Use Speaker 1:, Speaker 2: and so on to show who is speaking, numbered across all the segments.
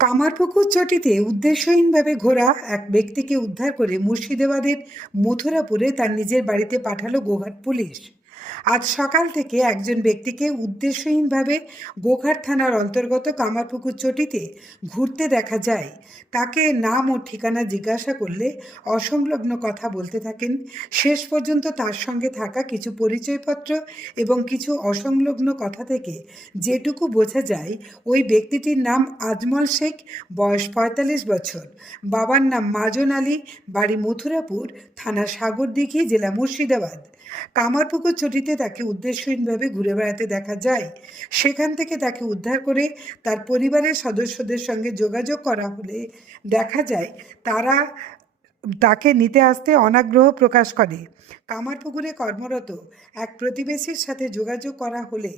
Speaker 1: কামারপুকুর চটিতে উদ্দেশ্যহীনভাবে ঘোরা এক ব্যক্তিকে উদ্ধার করে মুর্শিদাবাদের মথুরাপুরে তার নিজের বাড়িতে পাঠালো গোঘাট পুলিশ। আজ সকাল থেকে একজন ব্যক্তিকে উদ্দেশ্যহীনভাবে গোঘাট থানার অন্তর্গত কামারপুকুর চটিতে ঘুরতে দেখা যায়। তাকে নাম ও ঠিকানা জিজ্ঞাসা করলে অসংলগ্ন কথা বলতে থাকেন। শেষ পর্যন্ত তার সঙ্গে থাকা কিছু পরিচয়পত্র এবং কিছু অসংলগ্ন কথা থেকে যেটুকু বোঝা যায়, ওই ব্যক্তিটির নাম আজমল শেখ, বয়স পঁয়তাল্লিশ বছর। বাবার নাম মাজন আলী, বাড়ি মথুরাপুর, থানা সাগরদিঘি, জেলা মুর্শিদাবাদ। কামারপুকুর চটিতে তাকে উদ্দেশ্যহীনভাবে ঘুরে বেড়াতে দেখা যায়। সেখান থেকে তাকে উদ্ধার করে তার পরিবারের সদস্যদের সঙ্গে যোগাযোগ করা হলে দেখা যায়, তারা তাকে নিতে আসতে অনাগ্রহ প্রকাশ করে। কামারপুকুরে কর্মরত এক প্রতিবেশীর সাথে যোগাযোগ করা হলে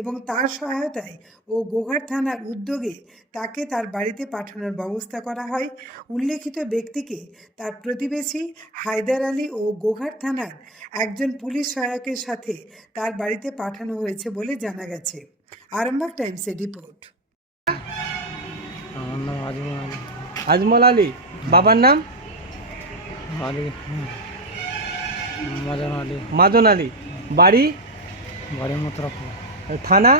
Speaker 1: এবং তার সহায়তায় ও গোঘাট থানার উদ্যোগে তাকে তার বাড়িতে পাঠানোর ব্যবস্থা করা হয়। উল্লেখিত ব্যক্তিকে তার প্রতিবেশী হায়দার আলী ও গোঘাট থানার একজন পুলিশ সহায়কের সাথে তার বাড়িতে পাঠানো হয়েছে বলে জানা গেছে। আরামবাগ টাইমসের রিপোর্ট।
Speaker 2: আজমল আলী?
Speaker 3: বাবার নাম?
Speaker 2: বাড়ি মজান আলী
Speaker 3: মাজন আলী বাড়ি থানা?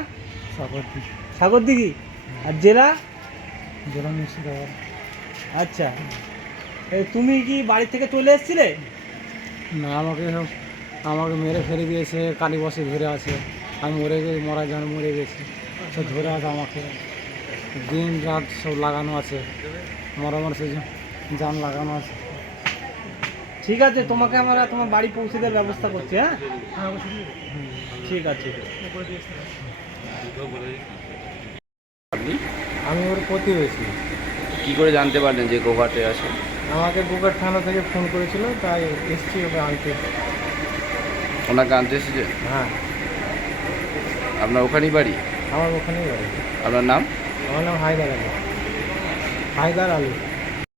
Speaker 2: সাগরদি
Speaker 3: সাগরদিঘি। আর জেলা?
Speaker 2: জেলা মুর্শিদাবাদ।
Speaker 3: আচ্ছা। তুমি কি বাড়ি থেকে চলে এসেছিলে?
Speaker 2: না আমাকে আমাকে মেরে ফেলে দিয়েছে কালী বসে ধরে আছে। আমি মরে গেছি মরা যান মরে গেছি। সব ধরে আছে আমাকে। দিন রাত সব লাগানো আছে। মরা মানুষের যান লাগানো আছে।
Speaker 3: ঠিক আছে তোমাকে আমরা তোমার বাড়ি পৌঁছে দেওয়ার ব্যবস্থা করছি হ্যাঁ? ঠিক আছে
Speaker 2: আমি ওর প্রতিবেশী।
Speaker 4: কি করে জানতে পারলেন যে গোঘাটে আছে?
Speaker 2: আমাকে বুকার থানা থেকে ফোন করেছিল তাই এসছি ওকে আনতে।
Speaker 4: ওনাকে আনতে এসেছে?
Speaker 2: হ্যাঁ।
Speaker 4: আপনার ওখানেই বাড়ি?
Speaker 2: আমার ওখানেই বাড়ি।
Speaker 4: আপনার নাম?
Speaker 2: আমার নাম হায়দার আলী। হায়দার আলী।